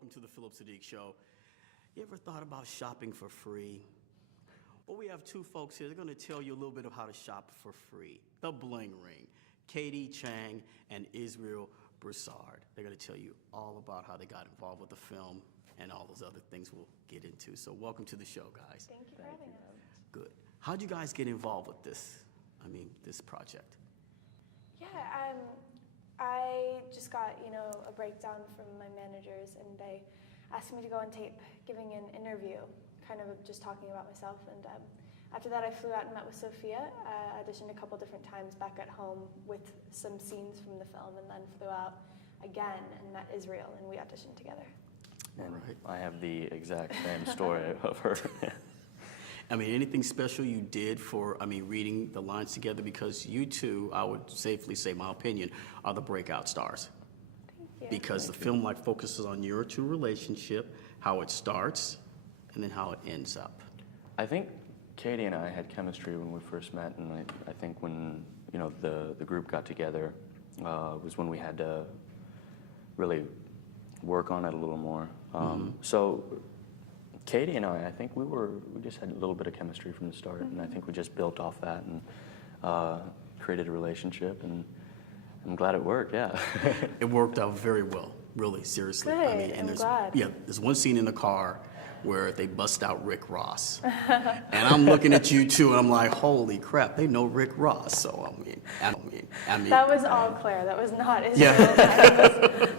welcome to the Phillip Siddiq Show. You ever thought about shopping for free? Well, we have two folks here. They're going to tell you a little bit of how to shop for free. The Bling Ring, Katie Chang and Israel Broussard. They're going to tell you all about how they got involved with the film and all those other things we'll get into. So welcome to the show, guys. Thank you for having us. Good. How'd you guys get involved with this project? Yeah, I just got, a breakdown from my managers, and they asked me to go on tape giving an interview, kind of just talking about myself. And after that, I flew out and met with Sophia, auditioned a couple different times back at home with some scenes from the film, and then flew out again and met Israel, and we auditioned together. And I have the exact same story of her. Anything special you did for, reading the lines together? Because you two, I would safely say, my opinion, are the breakout stars. Thank you. Because the film focuses on your two relationship, how it starts, and then how it ends up. I think Katie and I had chemistry when we first met, and I think when the group got together was when we had to really work on it a little more. So Katie and I think we just had a little bit of chemistry from the start, and I think we just built off that and created a relationship, and I'm glad it worked, yeah. It worked out very well, really, seriously. Good, I'm glad. Yeah, there's one scene in the car where they bust out Rick Ross. And I'm looking at you two, and I'm like, holy crap, they know Rick Ross. So, That was all Claire. That was not Israel. Yeah.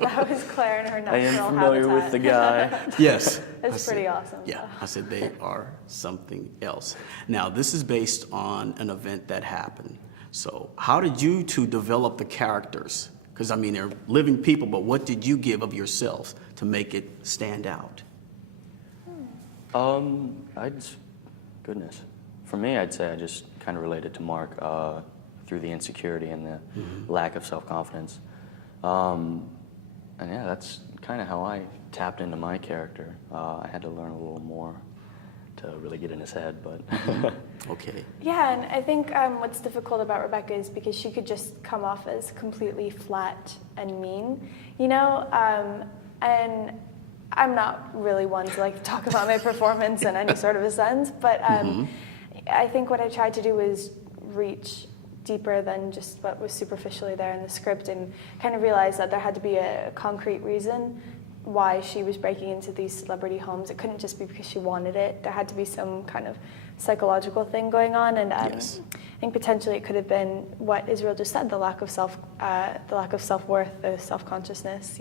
That was Claire and her natural I am familiar habitat. with the guy. Yes. It's pretty awesome. Yeah, I said they are something else. Now, this is based on an event that happened. So how did you two develop the characters? Because, they're living people, but what did you give of yourselves to make it stand out? Goodness. For me, I'd say I just kind of related to Mark through the insecurity and the lack of self-confidence. And yeah, that's kind of how I tapped into my character. I had to learn a little more to really get in his head, but. Okay. Yeah, and I think what's difficult about Rebecca is because she could just come off as completely flat and mean, and I'm not really one to talk about my performance in any sort of a sense, but I think what I tried to do was reach deeper than just what was superficially there in the script, and kind of realize that there had to be a concrete reason why she was breaking into these celebrity homes. It couldn't just be because she wanted it. There had to be some kind of psychological thing going on, and Yes. I think potentially it could have been what Israel just said: the lack of self-worth, the self-consciousness.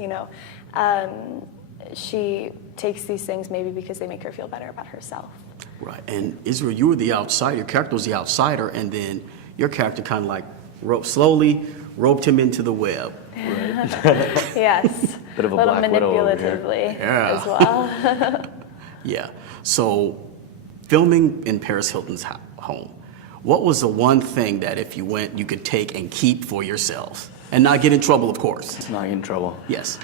She takes these things maybe because they make her feel better about herself. Right, and Israel, you were the outsider. Your character was the outsider, and then your character kind of slowly roped him into the web. Right. Yes. Bit of a little black widow over here. manipulatively Yeah. as well. Yeah, so filming in Paris Hilton's home, what was the one thing that if you went, you could take and keep for yourself? And not get in trouble, of course. Not get in trouble. Yes.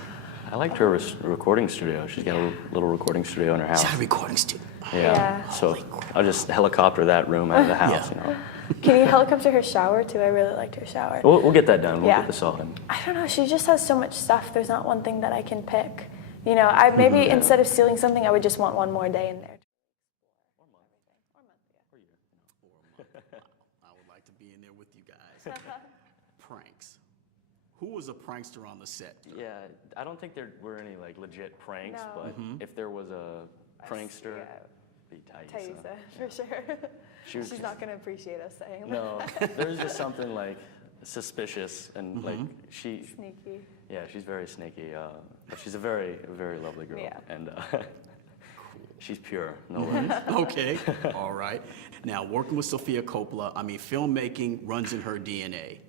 I liked her recording studio. She's got a little recording studio in her house. She's got a recording studio. Yeah. So I'll just helicopter that room out of the house, Yeah. Can you helicopter her shower too? I really liked her shower. We'll get that done. We'll Yeah. get this all done. I don't know. She just has so much stuff. There's not one thing that I can pick. I maybe instead of stealing something, I would just want one more day in there. I would like to be in there with you guys. Pranks. Who was a prankster on the set? Yeah, I don't think there were any legit pranks, No. but if there was a prankster, it'd be Thaisa, for sure. She's not going to appreciate us saying that. No, there was just something suspicious and Sneaky. Yeah, she's very sneaky, but she's a very, very lovely girl, Yeah. and she's pure, no worries. Okay, all right. Now, working with Sofia Coppola, filmmaking runs in her DNA.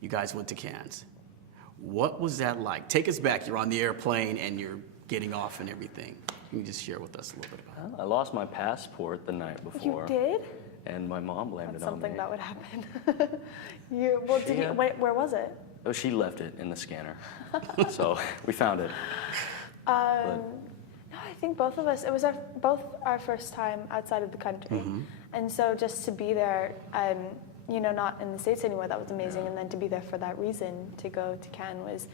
You guys went to Cannes. What was that like? Take us back. You're on the airplane and you're getting off and everything. Can you just share with us a little bit about it? I lost my passport the night before. You did? And my mom blamed That's it on me. something that would happen. Where was it? Oh, she left it in the scanner, so we found it. No, I think both of us. It was both our first time outside of the country, and so just to be there, not in the States anymore, that was amazing. Yeah. And then to be there for that reason, to go to Cannes was,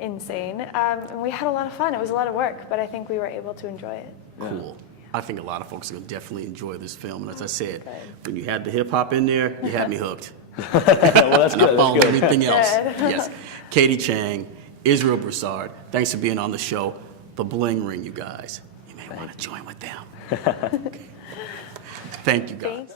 insane. And we had a lot of fun. It was a lot of work, but I think we were able to enjoy it. Cool. I think a lot of folks are going to definitely enjoy this film. And as I said, Good. when you had the hip hop in there, you had me hooked. Well, that's And I good. followed That's good. everything else. Good. Yes. Katie Chang, Israel Broussard, thanks for being on the show. The Bling Ring, you guys. You may want to join with them. Okay. Thank you, guys. Thank you.